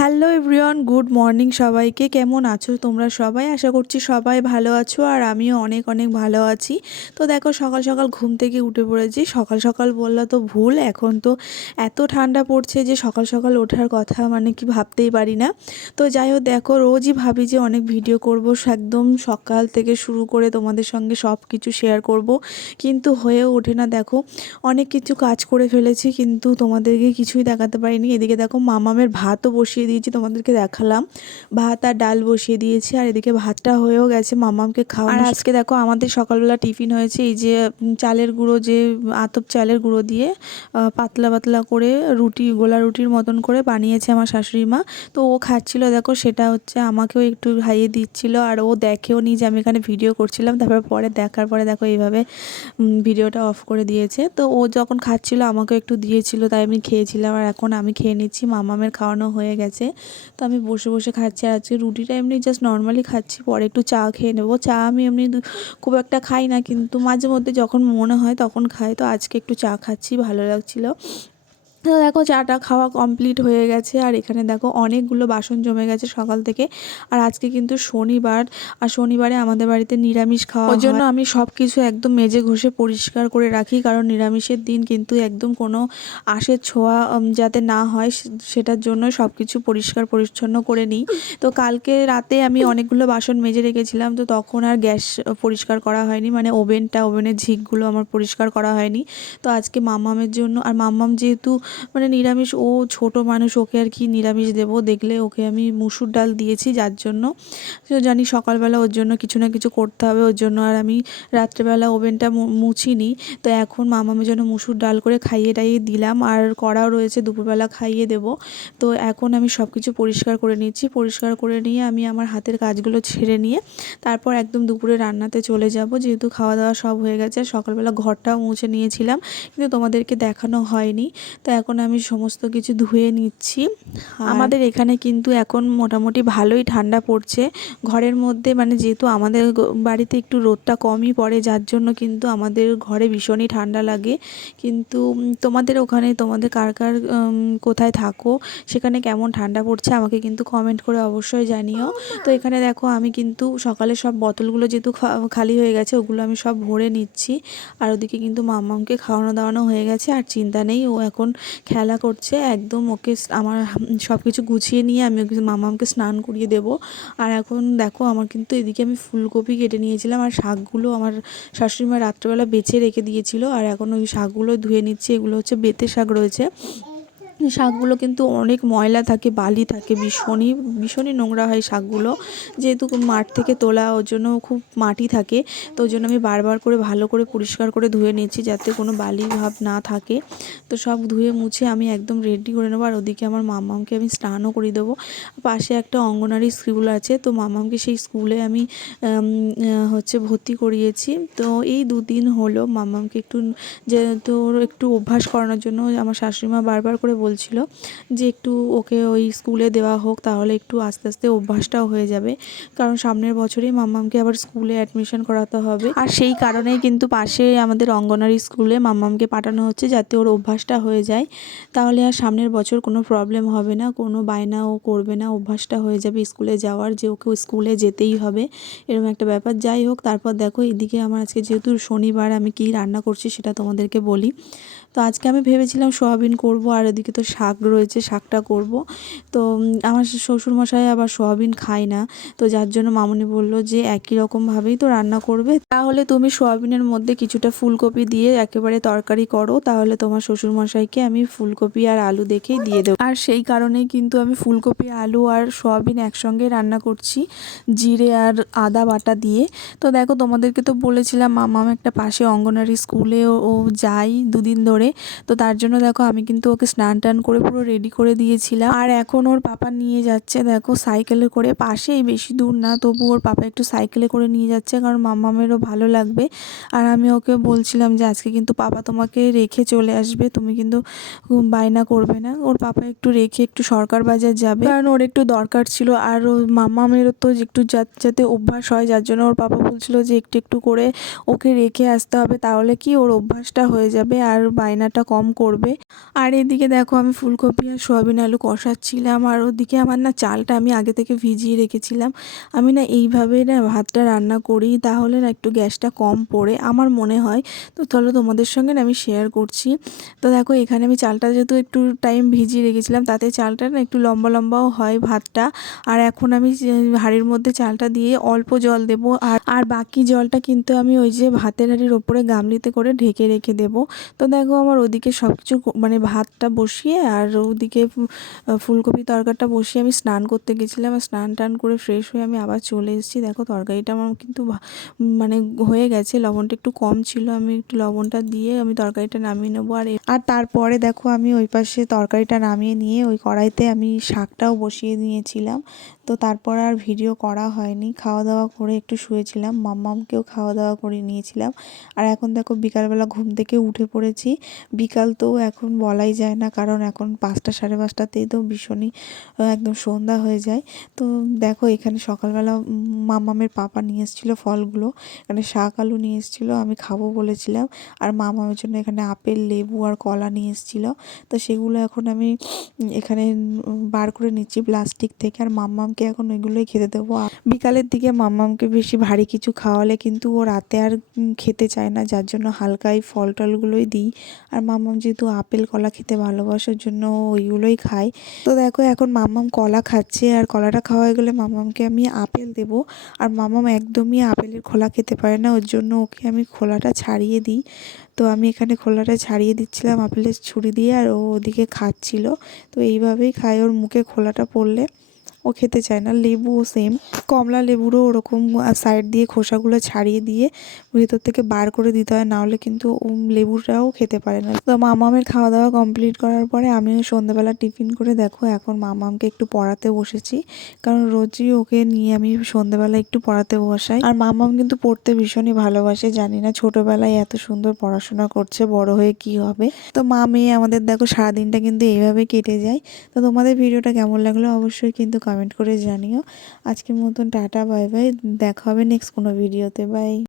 Hello everyone good morning সবাইকে। কেমন আছো তোমরা সবাই? আশা করছি সবাই ভালো আছো আর আমিও অনেক অনেক ভালো আছি। তো দেখো, সকাল সকাল ঘুম থেকে উঠে পড়েছি। সকাল সকাল বললে তো ভুল, এখন তো এত ঠান্ডা পড়ছে যে সকাল সকাল ওঠার কথা মানে কি ভাবতেই পারি না। তো যাই হোক, দেখো, রোজই ভাবি যে অনেক ভিডিও করব, একদম সকাল থেকে শুরু করে তোমাদের সঙ্গে সব কিছু শেয়ার করব। কিন্তু হয়ে ওঠে না, দেখো, অনেক কিছু কাজ করে ফেলেছি, কিন্তু তোমাদেরকে কিছুই দেখাতে পারিনি। এদিকে দেখো, মামামের ভাতও বসিয়ে দিয়েছি তোমাদেরকে দেখালাম। ভাত আর ডাল বসিয়ে দিয়েছি আর এদিকে ভাতটা হয়েও গেছে মামামকে খাওয়া আর আজকে দেখো আমাদের সকালবেলা টিফিন হয়েছে এই যে চালের গুঁড়ো যে আতপ চালের গুঁড়ো দিয়ে পাতলা পাতলা করে রুটি গোলা রুটির মতন করে বানিয়েছে আমার শাশুড়ি মা। তো ও খাচ্ছিল দেখো সেটা হচ্ছে আমাকেও একটু খাইয়ে দিচ্ছিল আর ও দেখেও নি যে আমি এখানে ভিডিও করছিলাম তারপর পরে দেখার পরে দেখো এইভাবে ভিডিওটা অফ করে দিয়েছে। তো ও যখন খাচ্ছিল আমাকেও একটু দিয়েছিল তাই আমি খেয়েছিলাম আর এখন আমি খেয়ে নিচ্ছি মামামের খাওয়ানো হয়ে গেছে। তো আমি বসে বসে খাচ্ছি। আর আজকে রুটিটা এমনি জাস্ট নর্মালি খাচ্ছি। পরে একটু চা খেয়ে নেব। চা আমি এমনি খুব একটা খাই না। কিন্তু মাঝে মধ্যে যখন মনে হয় তখন খাই। তো আজকে একটু চা খাচ্ছি। ভালো লাগছিল। তো দেখো চাটা খাওয়া কমপ্লিট হয়ে গেছে আর এখানে দেখো অনেকগুলো বাসন জমে গেছে সকাল থেকে। আর আজকে কিন্তু শনিবার আর শনিবারে আমাদের বাড়িতে নিরামিষ খাওয়া ওই জন্য আমি সব কিছু একদম মেজে ঘষে পরিষ্কার করে রাখি কারণ নিরামিষের দিন কিন্তু একদম কোনো আশের ছোঁয়া যাতে না হয় সেটার জন্য সব কিছু পরিষ্কার পরিচ্ছন্ন করে নিই। তো কালকে রাতে আমি অনেকগুলো বাসন মেজে রেখেছিলাম তো তখন আর গ্যাস পরিষ্কার করা হয়নি মানে ওভেনটা ওভেনের ঝিকগুলো আমার পরিষ্কার করা হয়নি। তো আজকে মাম্মামের জন্য আর মাম্মাম যেহেতু মানে নিরামিষ, ও ছোট মানুষ, ওকে আর কি নিরামিষ দেবো। দেখলে ওকে আমি মুসুর ডাল দিয়েছি যার জন্য। জানি সকালবেলা ওর জন্য কিছু না কিছু করতে হবে, ওর জন্য আর আমি রাত্রেবেলা ওভেনটা মুছিনি। তো এখন মামামের জন্য মুসুর ডাল করে খাইয়ে টাইয়ে দিলাম। আর কড়াও রয়েছে, দুপুরবেলা খাইয়ে দেব। তো এখন আমি সব কিছু পরিষ্কার করে নিচ্ছি। পরিষ্কার করে নিয়ে আমি আমার হাতের কাজগুলো ছেড়ে নিয়ে তারপর একদম দুপুরে রান্নাতে চলে যাব। যেহেতু খাওয়া দাওয়া সব হয়ে গেছে সকালবেলা ঘরটাও মুছে নিয়েছিলাম। কিন্তু তোমাদেরকে দেখানো হয়নি। তো এখন আমি সমস্ত কিছু ধুয়ে নিচ্ছি। আমাদের এখানে কিন্তু এখন মোটামুটি ভালোই ঠান্ডা পড়ছে। ঘরের মধ্যে মানে যেহেতু আমাদের বাড়িতে একটু রোদটা কমই পড়ে, যার জন্য কিন্তু আমাদের ঘরে ভীষণই ঠান্ডা লাগে। কিন্তু তোমাদের ওখানে, তোমাদের কার কার কোথায় থাকো, সেখানে কেমন ঠান্ডা পড়ছে আমাকে কিন্তু কমেন্ট করে অবশ্যই জানিও। তো এখানে দেখো আমি কিন্তু সকালে সব বোতলগুলো যেহেতু খালি হয়ে গেছে, ওগুলো আমি সব ভরে নিচ্ছি। আর ওদিকে কিন্তু মাম্মামকে খাওয়ানো দাওয়ানো হয়ে গেছে, আর চিন্তা নেই, ও এখন খেলা করছে, একদম ওকে আমার সব কিছু গুছিয়ে নিয়ে আমি ওকে মামা আমাকে স্নান করিয়ে দেব। আর এখন দেখো আমার কিন্তু এদিকে আমি ফুলকপি কেটে নিয়েছিলাম আর শাকগুলো আমার শাশুড়ি মা রাত্রেবেলা বেছে রেখে দিয়েছিল। আর এখন ওই শাকগুলো ধুয়ে নিচ্ছি, এগুলো হচ্ছে বেতে শাক রয়েছে। শাকগুলো কিন্তু অনেক ময়লা থাকে, বালি থাকে, ভীষণই ভীষণই নোংরা হয় শাকগুলো। যেহেতু মাঠ থেকে তোলা, ওর জন্য খুব মাটি থাকে, তো ওই জন্য আমি বারবার করে ভালো করে পরিষ্কার করে ধুয়ে নিচ্ছি যাতে কোনো বালি ভাব না থাকে। তো সব ধুয়ে মুছে আমি একদম রেডি করে নেব, আর ওদিকে আমার মামামকে আমি স্নানও করে দেবো। পাশে একটা অঙ্গনারী স্কুল আছে, তো মামামকে সেই স্কুলে আমি হচ্ছে ভর্তি করিয়েছি। তো এই দুদিন হলো মামামকে একটু, যেহেতু একটু অভ্যাস করানোর জন্য আমার শাশুড়িমা বারবার করে বলছিল যে একটু ওকে ওই স্কুলে দেওয়া হোক, তাহলে একটু আস্তে আস্তে অভ্যাসটাও হয়ে যাবে। কারণ সামনের বছরেই মাম্মামকে আবার স্কুলে অ্যাডমিশন করাতে হবে। আর সেই কারণেই কিন্তু পাশে আমাদের অঙ্গনারী স্কুলে মাম্মামকে পাঠানো হচ্ছে যাতে ওর অভ্যাসটা হয়ে যায়। তাহলে আর সামনের বছর কোনো প্রবলেম হবে না, কোনো বায়না ও করবে না, অভ্যাসটা হয়ে যাবে স্কুলে যাওয়ার, যে ওকে স্কুলে যেতেই হবে, এরকম একটা ব্যাপার। যাই হোক, তারপর দেখো এদিকে আমার আজকে যেহেতু শনিবার, আমি কী রান্না করছি সেটা তোমাদেরকে বলি। তো আজকে আমি ভেবেছিলাম সোয়াবিন করব, আর এদিকে তো শাক রয়েছে, শাকটা করব। তো আমার শ্বশুরমশাই আবার সোয়াবিন খায় না। তো যার জন্য মামুনি বলল যে একই রকমভাবেই তো রান্না করবে। তাহলে তুমি সোয়াবিনের মধ্যে কিছুটা ফুলকপি দিয়ে একেবারে তরকারি করো। তাহলে তোমার শ্বশুরমশাইকে আমি ফুলকপি আর আলু দেখেই দিয়ে দেবো। আর সেই কারণেই কিন্তু আমি ফুলকপি, আলু আর সোয়াবিন একসঙ্গে রান্না করছি। জিরে আর আদা বাটা দিয়ে। তো দেখো তোমাদেরকে তো বলেছিলাম, মামাম একটা পাশে অঙ্গনারী স্কুলে ও- যাই দুদিন ধরে। তো তার জন্য দেখো আমি কিন্তু ওকে স্নান টান করে পুরো রেডি করে দিয়েছিলাম। আর এখন ওর পাপা নিয়ে যাচ্ছে, দেখো সাইকেলে করে পাশেই, বেশি দূর না, তবু ওর পাপা একটু সাইকেলে করে নিয়ে যাচ্ছে, কারণ মামামেরও ভালো লাগবে। আর আমি ওকে বলছিলাম যে, আজকে কিন্তু পাপা তোমাকে রেখে চলে আসবে, তুমি কিন্তু বায়না করবে না। ওর পাপা একটু রেখে একটু সরকার বাজার যাবে। কারণ ওর একটু দরকার ছিল, আর ও মামামেরও তো একটু যাতে অভ্যাস হয়, যার জন্য ওর পাপা বলছিল যে, একটু একটু করে ওকে রেখে আসতে হবে, তাহলে কি ওর অভ্যাসটা হয়ে যাবে, আর বায়নাটা কম করবে। আর এদিকে দেখো আমি ফুলকপি আর সোয়াবিন আলু কষাচ্ছিলাম আর ওদিকে আমার না চালটা আমি আগে থেকে ভিজিয়ে রেখেছিলাম। আমি না এইভাবে না ভাতটা রান্না করি, তাহলে না একটু গ্যাসটা কম পড়ে আমার মনে হয়। তো চলো তোমাদের সঙ্গে না আমি শেয়ার করছি। তো দেখো এখানে আমি চালটা যেহেতু একটু টাইম ভিজিয়ে রেখেছিলাম, তাতে চালটা না একটু লম্বা লম্বাও হয় ভাতটা। আর এখন আমি হাঁড়ির মধ্যে চালটা দিয়ে অল্প জল দেব আর আর বাকি জলটা কিন্তু আমি ওই যে ভাতের হাঁড়ির ওপরে গামলিতে করে ঢেকে রেখে দেব। তো দেখো আমার ওদিকে সব কিছু মানে ভাতটা বসিয়ে আর ওদিকে ফুলকপি তরকারিটা বসিয়ে আমি স্নান করতে গেছিলাম। আর স্নান টান করে ফ্রেশ হয়ে আমি আবার চলে এসেছি। দেখো তরকারিটা আমার কিন্তু মানে হয়ে গেছে। লবণটা একটু কম ছিল। আমি একটু লবণটা দিয়ে আমি তরকারিটা নামিয়ে নেব। আর আর তারপরে দেখো আমি ওই পাশে তরকারিটা নামিয়ে নিয়ে ওই কড়াইতে আমি শাকটাও বসিয়ে নিয়েছিলাম। তো তারপর আর ভিডিও করা হয়নি। খাওয়া দাওয়া করে একটু শুয়েছিলাম, মাম্মামকেও খাওয়া দাওয়া করে নিয়েছিলাম। আর এখন দেখো বিকালবেলা ঘুম থেকে উঠে পড়েছি। বিকাল তো এখন বলাই যায় না, কারণ এখন পাঁচটা সাড়ে পাঁচটাতেই তো ভীষণই একদম সন্ধ্যা হয়ে যায়। তো দেখো এখানে সকালবেলা মামামের পাপা নিয়ে এসেছিল ফলগুলো, এখানে শাক আলু নিয়ে এসেছিল, আমি খাব বলেছিলাম। আর মামামের জন্য এখানে আপেল, লেবু আর কলা নিয়ে এসেছিল। তো সেগুলো এখন আমি এখানে বার করে নিচ্ছি প্লাস্টিক থেকে। আর মাম্মামকে এখন ওইগুলোই খেতে দেবো। আর বিকালের দিকে মাম্মামকে বেশি ভারী কিছু খাওয়ালে কিন্তু ও রাতে আর খেতে চায় না, যার জন্য হালকাই ফল টলগুলোই দিই। আর মাম্মাম যেহেতু আপেল, কলা খেতে ভালোবাসার জন্য ওইগুলোই খায়। তো দেখো এখন মাম্মাম কলা খাচ্ছে, আর কলাটা খাওয়া গেলে মাম্মামকে আমি আপেল দেবো। আর মাম্মাম একদমই আপেলের খোলা খেতে পারে না, ওর জন্য ওকে আমি খোলাটা ছাড়িয়ে দিই। তো আমি এখানে খোলাটা ছাড়িয়ে দিচ্ছিলাম আপেলের ছুরি দিয়ে, আর ও ওদিকে খাচ্ছিল। তো এইভাবেই খায়, ওর মুখে খোলাটা পড়লে। ও খেতে চায় না। লেবুও সেম কমলা লেবুরও ওরকম সাইড দিয়ে খোসাগুলো ছাড়িয়ে দিয়ে ভেতর থেকে বার করে দিতে হয়, নাহলে কিন্তু লেবুটাও খেতে পারে না। তো মামামের খাওয়া দাওয়া কমপ্লিট করার পরে আমিও সন্ধ্যাবেলা টিফিন করে দেখো, এখন মামামকে একটু পড়াতে বসেছি। কারণ রোজই ওকে নিয়ে আমি সন্ধ্যাবেলা একটু পড়াতে বসাই। আর মামাম কিন্তু পড়তে ভীষণই ভালোবাসে, জানি না ছোটোবেলায় এত সুন্দর পড়াশোনা করছে, বড় হয়ে কি হবে। তো মা মেয়ে আমাদের দেখো সারাদিনটা কিন্তু এইভাবে কেটে যায়। তো তোমাদের ভিডিওটা কেমন লাগল অবশ্যই কিন্তু কমেন্ট করে জানিও। আজকের মতন টাটা বাই বাই দেখা হবে নেক্সট কোনো ভিডিওতে বাই